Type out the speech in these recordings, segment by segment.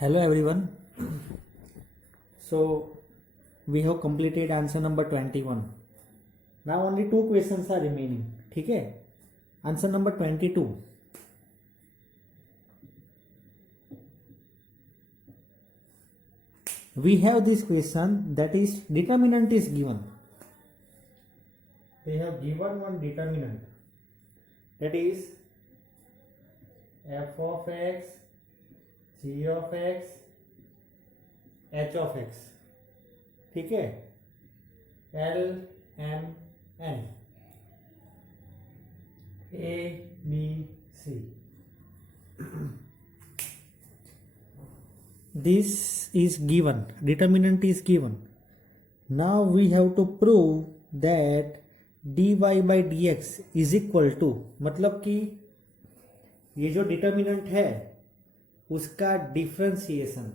Hello everyone. So we have completed answer number 21. Now only two questions are remaining. ठीक है? Answer number 22. We have this question, that is determinant is given. They have given one determinant, that is f of x, g of x, h of x. ठीक है? L M N A B C. This is given, determinant is given. Now we have to prove that dy by dx is equal to, मतलब कि ये जो डिटर्मिनेंट है उसका differentiation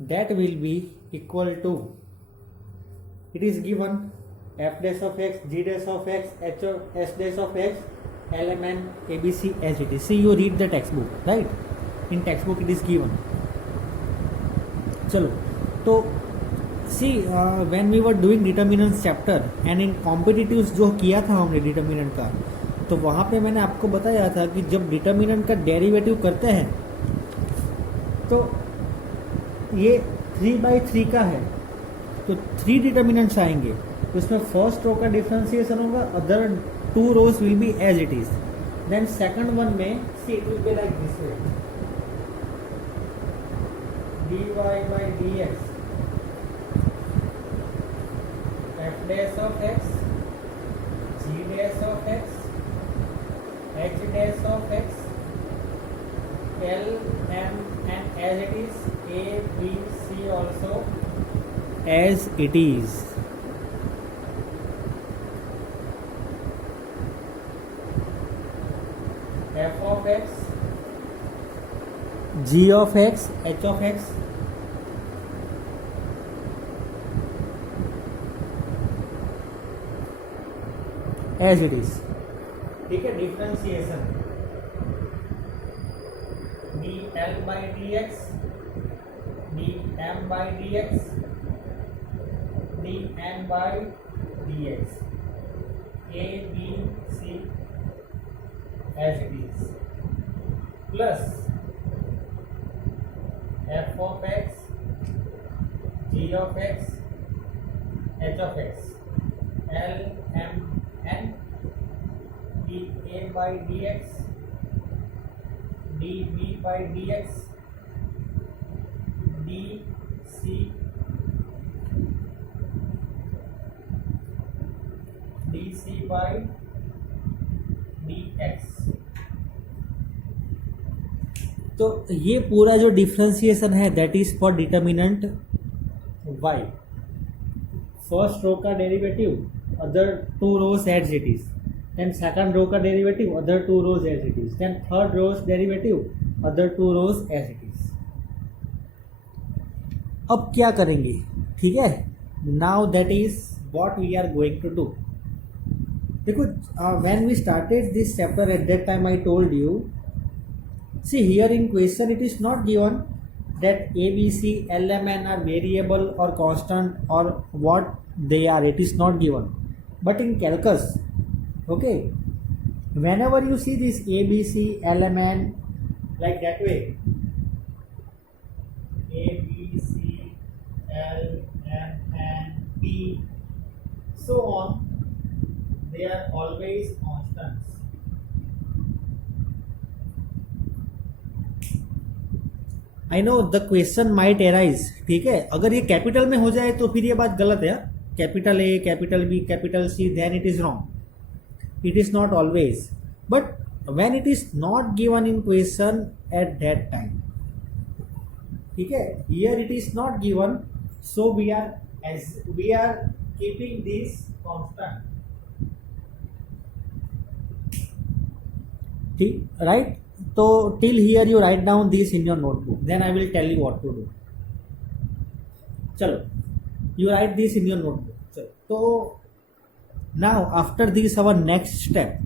that will be equal to, it is given f dash of x, g dash of x, h of s dash of x, lmn abc as it is. See, you read the textbook, right? In textbook it is given. चलो, तो see, when we were doing determinants chapter and in competitives जो किया था हमने डिटर्मिनेंट का, तो वहाँ पे मैंने आपको बताया था कि जब डिटर्मिनेंट का डेरिवेटिव करते हैं तो ये 3/3 का है, तो 3 डिटर्मिनेंट्स आएंगे. तो इसमें फर्स्ट रो का डिफरेंशिएशन होगा, other 2 rows will be as it is. Then second one में see it will be like this way, dy by dx f dash of x, g dash of x, h dash of x, l m and as it is, a b c also as it is. f of x, g of x, h of x, as it is. ठीक है? Differentiation dl by dx, dm by dx, dn by dx, a b c as it is, plus f of x, g of x, h of x, l m n dA by dx, dB by dx, dC dC by dx. तो ये पूरा जो differentiation है that is for determinant y. First row का derivative, other 2 rows as it is. Then second row का derivative, other 2 rows as it is. Then third rows derivative, other 2 rows as it is. अब क्या करेंगे? ठीक है? Now that is what we are going to do. देखो, when we started this chapter at that time I told you, see here in question it is not given that a b c l m n are variable or constant or what they are, it is not given. But in calculus, okay, whenever you see this a b c l m n like that way, a b c l m n p so on, they are always constants. I know the question might arise. ठीक है? अगर ये कैपिटल में हो जाए तो फिर ये बात गलत है. Capital A, capital B, capital C, then it is wrong. It is not always. But when it is not given in question at that time, ठीक है, here it is not given, so we are keeping this constant. ठीक, right? तो till here you write down this in your notebook, then I will tell you what to do. चलो, you write this in your notebook. चलो, तो Now after this our next step,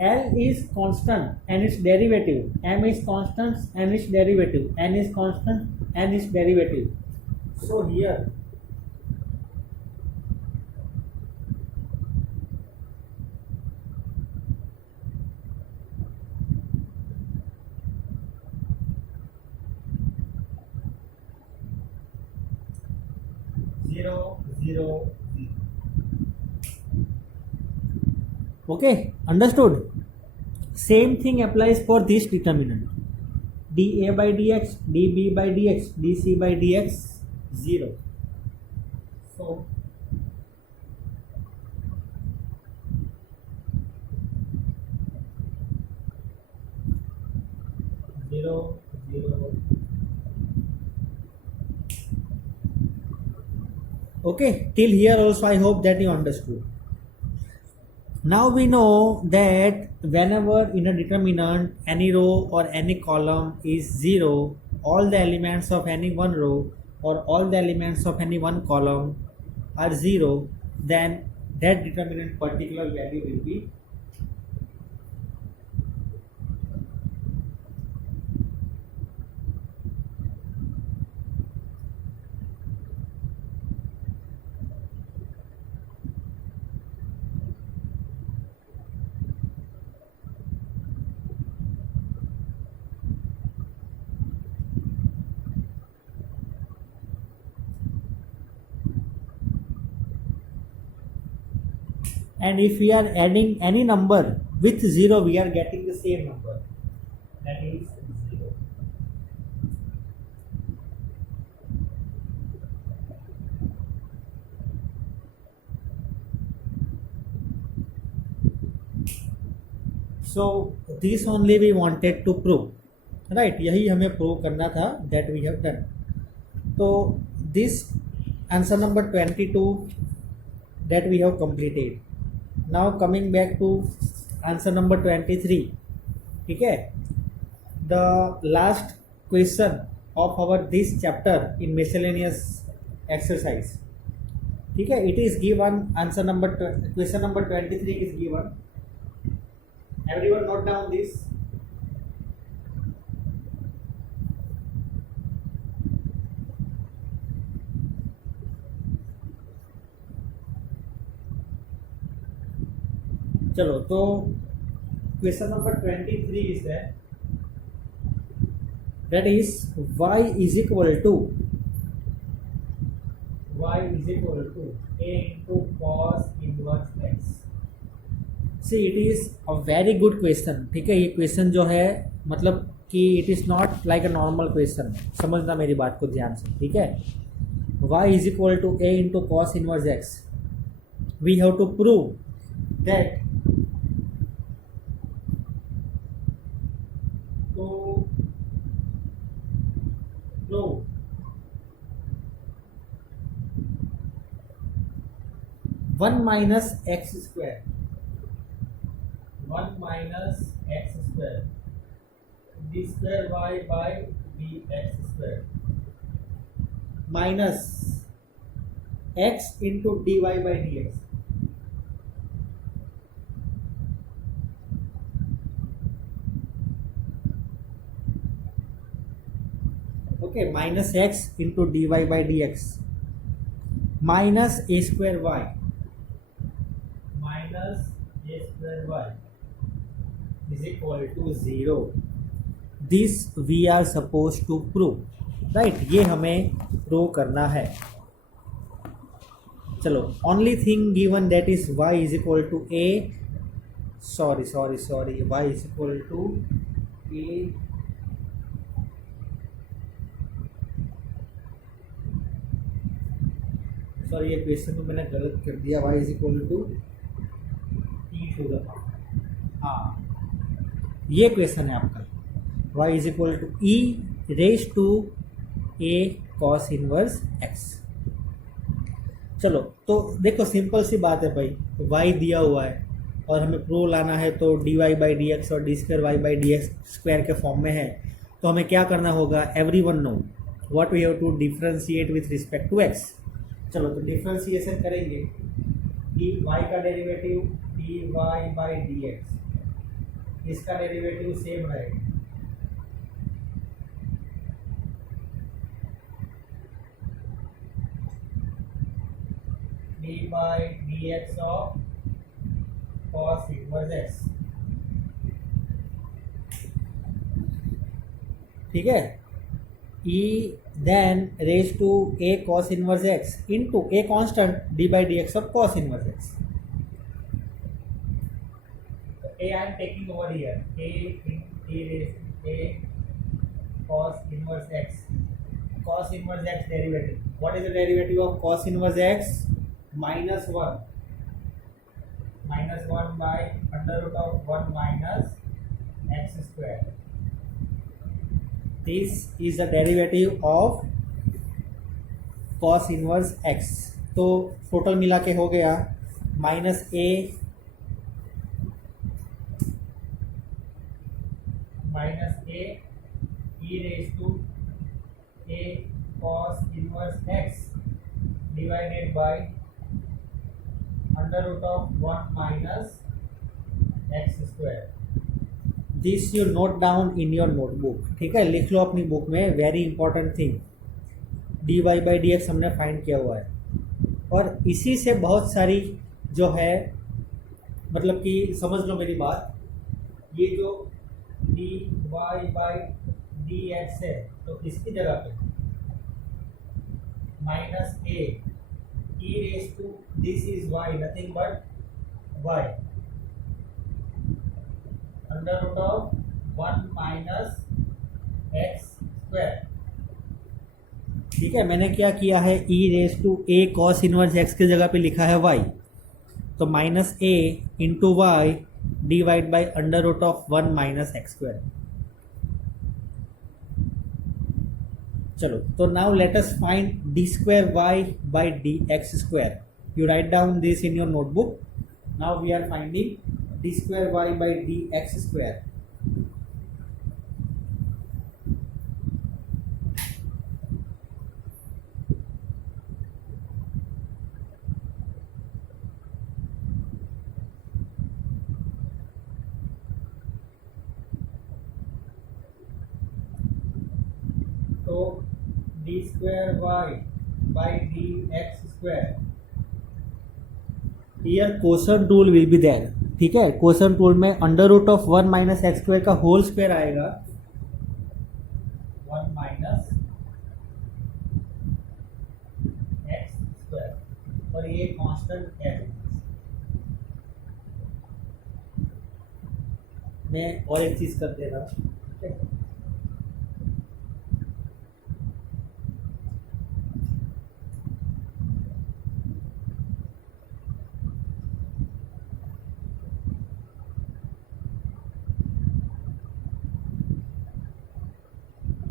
L is constant and its derivative, M is constant and its derivative, N is constant and its derivative. So here zero, zero, zero. Okay, understood? Same thing applies for this determinant. dA by dx, dB by dx, dC by dx, 0. So, zero, zero. Okay, till here also I hope that you understood. Now we know that whenever in a determinant any row or any column is 0, all the elements of any one row or all the elements of any one column are 0, then that determinant particular value will be and if we are adding any number with 0 we are getting the same number, that is 0. So this only we wanted to prove, right? यही हमें प्रूव करना था, that we have done. So this answer number 22 that we have completed. Now coming back to answer number 23. ठीक है, the last question of our this chapter in miscellaneous exercise. ठीक है, it is given answer number question number 23 is given. Everyone note down this. चलो, तो question number 23 is that is y is equal to a into cos inverse x. See, it is a very good question. ठीक है, ये क्वेश्चन जो है मतलब कि it is not like a normal question. समझना मेरी बात को ध्यान से. ठीक है, y is equal to a into cos inverse x. We have to prove that one minus x square d square y by dx square minus x into dy by dx okay, minus x into dy by dx minus a square y is equal to 0. This we are supposed to prove, right? ये हमें प्रूव करना है. चलो, only thing given that is y is equal to a sorry y is equal to a sorry, ये क्वेश्चन में मैंने गलत कर दिया. y is equal to e to the power. हाँ, ये क्वेश्चन है आपका. y is equal to e raised to a cos inverse x. चलो, तो देखो सिंपल सी बात है भाई. y दिया हुआ है और हमें प्रूव लाना है, तो dy बाई डी एक्स और D square Y by D x square के फॉर्म में है. तो हमें क्या करना होगा? Everyone know what we have to differentiate with respect to x. चलो, तो डिफरेंशिएशन करेंगे. डी वाई का derivative D Y by D X, इसका डेरिवेटिव सेम रहेगा। D by D X of cos inverse X, ठीक है। e then raised to a cos inverse x into a constant d by dx of cos inverse x. So a I am taking over here, a raised to a cos inverse x. Cos inverse x derivative. What is the derivative of cos inverse x? Minus 1. Minus 1 by under root of 1 minus x square. This is the derivative of cos inverse x. तो total मिला के हो गया minus A E raise to A cos inverse x divided by under root of 1 minus x square. This you note down in your notebook, ठीक है, लिख लो अपनी बुक में। Very important thing, D Y by D X हमने find किया हुआ है, और इसी से बहुत सारी जो है, मतलब कि समझ लो मेरी बात, ये जो D Y by D X है, तो इसकी जगह पे minus A E raise to this is Y, nothing but Y under root of 1 minus x square, ठीक है। मैंने क्या किया है, e raise to a cos inverse x की जगह पे लिखा है y, तो minus a into Y divide by under root of 1 minus x square. चलो, तो now let us find D square Y by D x square. You write down this in your notebook. Now we are finding d square y by dx square. तो d square y by dx square, here quotient rule will be there, ठीक है। Question टूल में under root of 1 minus x square का whole square आएगा, 1 minus x square, और ये कांस्टेंट है। मैं और एक चीज कर दे रहा हूँ, ठीक है।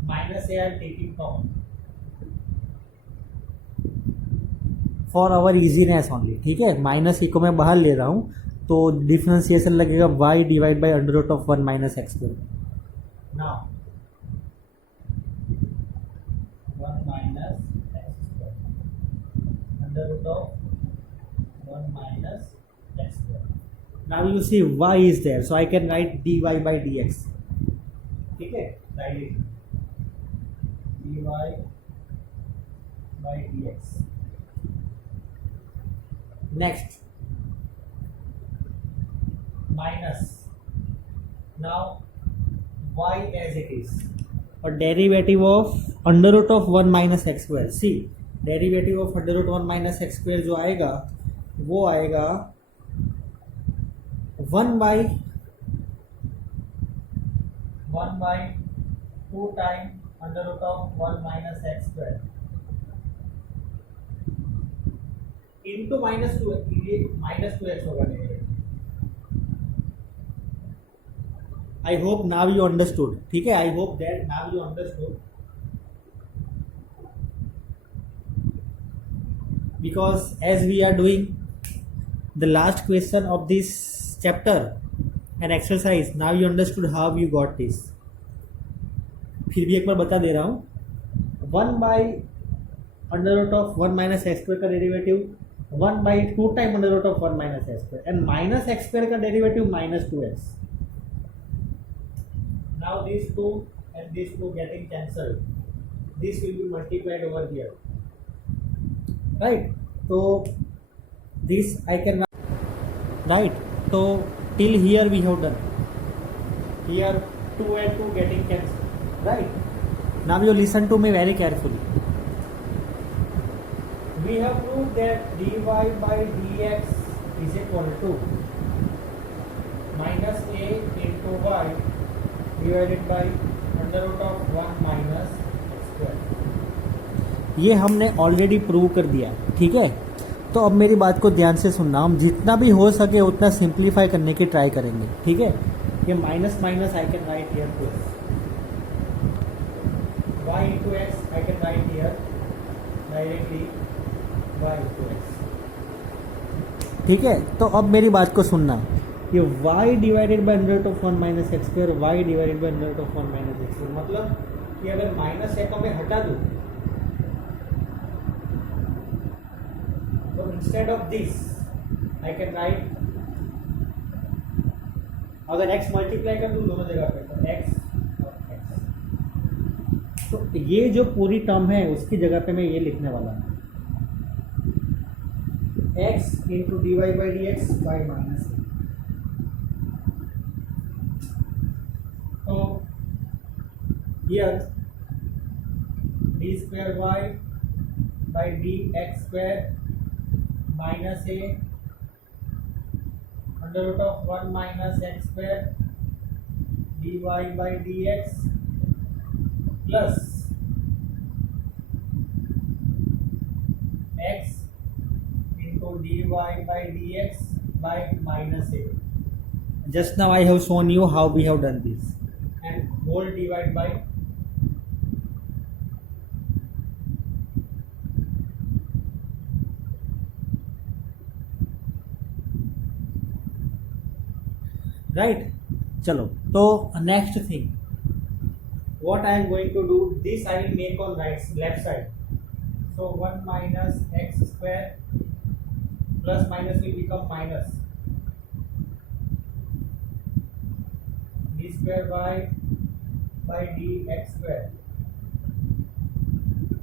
minus a I am taking common for our easiness only, ठीक है। माइनस ई को मैं बाहर ले रहा हूँ, तो डिफरेंशिएशन लगेगा y divide by under root of 1 minus x square. Now 1 minus x square under root of 1 minus x square. Now you see y is there, so I can write dy by dx, ठीक है। Write it dy by dx. Next, minus. Now y as it is, or derivative of under root of 1 minus x square. See, derivative of under root 1 minus x square जो आएगा, वो आएगा 1 by 2 time under root of 1 minus x square into minus 2, minus 2x होगा। I hope now you understood, ठीक है। I hope that now you understood, because as we are doing the last question of this chapter and exercise, now you understood how you got this. फिर भी एक बार बता दे रहा हूँ, 1 by under root of 1 minus x square का डेरिवेटिव 1 by 2 time under root of 1 minus x square and minus x square का derivative minus 2x. Now these two and these two getting cancelled. This will be multiplied over here. Right? So this I can write. So till here we have done. Here 2 and 2 getting cancelled. Right? Now you listen to me very carefully. We have proved that dy by dx is equal to minus a into y divided by under root of 1 minus x square. ये हमने already prove कर दिया, ठीक है. तो अब मेरी बात को ध्यान से सुनना. हम जितना भी हो सके उतना सिंप्लीफाई करने की ट्राई करेंगे, ठीक है. ये minus minus I can right here plus y into x I can write here directly y into x. ठीक है. तो अब मेरी बात को सुनना. ये y divided by under root of 1 minus x square y divided by under root of 1 minus x square मतलब कि अगर माइनस है को मैं हटा दूं तो instead of this I can right, अगर x मल्टीप्लाई कर दूं दोनों जगह पे तो x और x. तो ये जो पूरी टर्म है उसकी जगह पे मैं ये लिखने वाला हूँ x into D Y by D x by minus. तो here d square Y by D x square minus a under root of 1 minus x square d Y by D x plus x into dy by dx by minus a. Just now I have shown you how we have done this, and whole divide by right. चलो, तो next thing what I am going to do, this I will make on left side. So 1 minus x square plus minus will become minus d square y by dx square,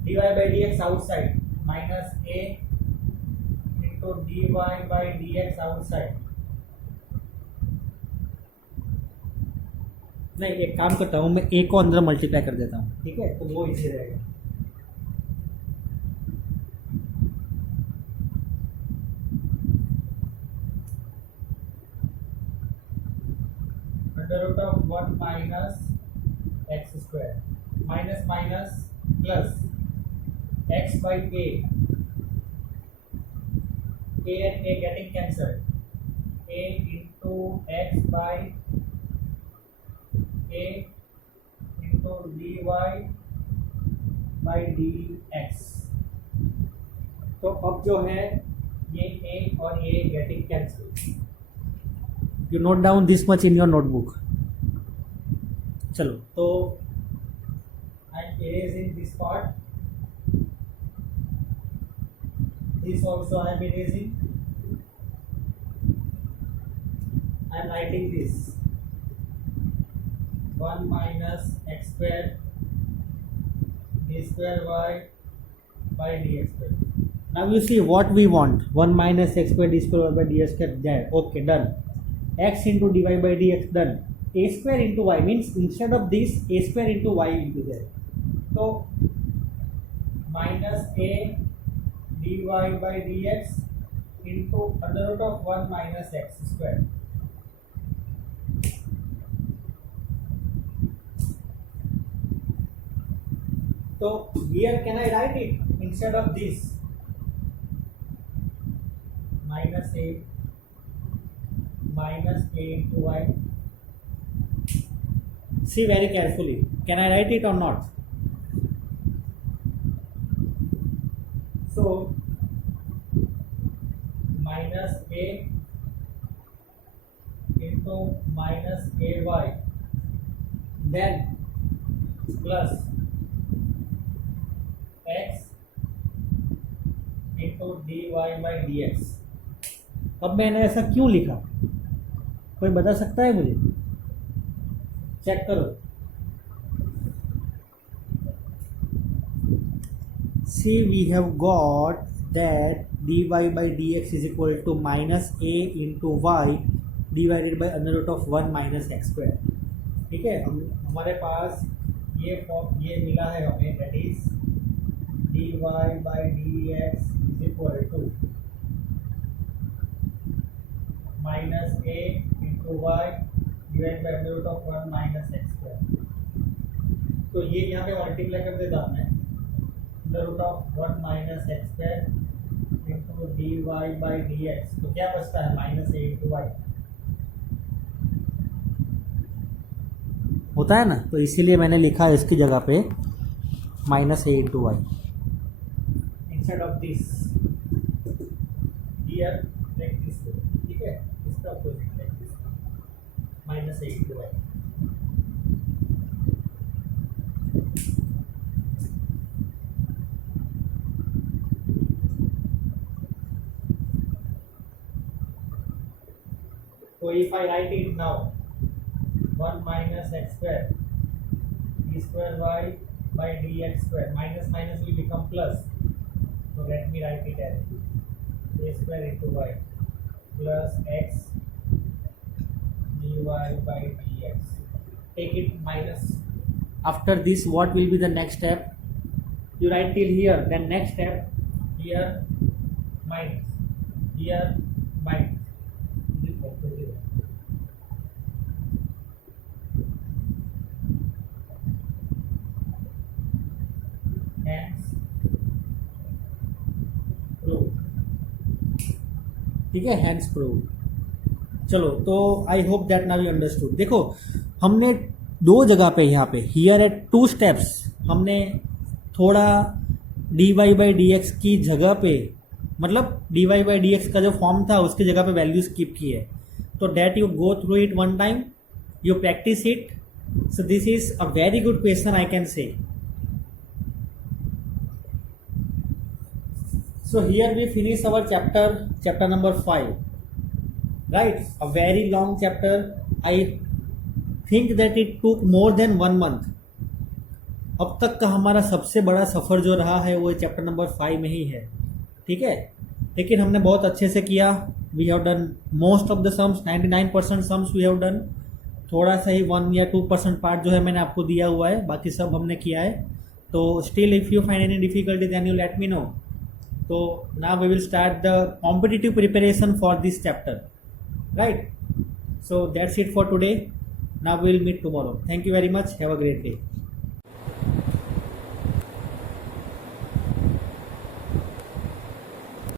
dy by dx outside minus a into dy by dx outside. नहीं, एक काम करता हूँ मैं a को अंदर मल्टीप्लाई कर देता हूँ, ठीक है, तो वो इजी रहेगा. Under root of 1 minus x square minus minus plus x by a and a getting cancelled, a into x by a into dy by dx. तो अब जो है ये a और a getting cancelled. You note down this much in your notebook. चलो, तो I am erasing this part. This also I am erasing. I am writing this 1 minus x square d square y by dx square. Now you see what we want. 1 minus x square d square y by dx square. There. Okay, done. X into dy by dx done. A square into y means instead of this a square into y will be there. So minus a dy by dx into under root of 1 minus x square. So here can I write it instead of this minus a into y. See very carefully. Can I write it or not? So minus a into minus ay, then plus x into D Y by D X. अब मैंने ऐसा क्यों लिखा, कोई बता सकता है मुझे? चेक करो। See, we have got that dy by dx is equal to minus a into y divided by under root of 1 minus x square। ठीक है, हमारे पास ये फॉर्म ये मिला है हमें, that is dy by dx is equal to minus a into y divided by under root of 1 minus x square। तो ये यहाँ पे मल्टीप्लाई कर देता हूँ मैं, under root of 1 minus x square into D Y by D X. तो क्या बचता है, माइनस ए इंटू वाई होता है ना, तो इसीलिए मैंने लिखा है इसकी जगह पे minus A into Y instead of this here like this. ठीक है, इसका opposite like this minus A into Y. So if I write it now, 1 minus x square d square y by dx square, minus minus will become plus. So let me write it as a square into y plus x dy by dx. Take it minus. After this, what will be the next step? You write till here. Then next step here minus, here minus. ठीक है, hands prove. चलो, तो आई hope that now you understood. देखो, हमने दो जगह पे यहाँ पे हियर एट 2 स्टेप्स हमने थोड़ा D Y by D X की जगह पे, मतलब D Y by D X का जो फॉर्म था उसकी जगह पे वैल्यू स्किप की है। तो that you go through it one time, you practice it. So this is a very good question I can say. So here we finish our chapter number 5, right? A very long chapter. I think that it took more than 1 month. अब तक का हमारा सबसे बड़ा सफ़र जो रहा है वो चैप्टर नंबर 5 में ही है। ठीक है, लेकिन हमने बहुत अच्छे से किया। We have done most of the sums, 99% sums we have done. थोड़ा सा ही 1 या 2% पार्ट जो है मैंने आपको दिया हुआ है, बाकी सब हमने किया है। तो still if you find any difficulty then you let me know. So now we will start the competitive preparation for this chapter, right? So that's it for today. Now we will meet tomorrow. Thank you very much. Have a great day.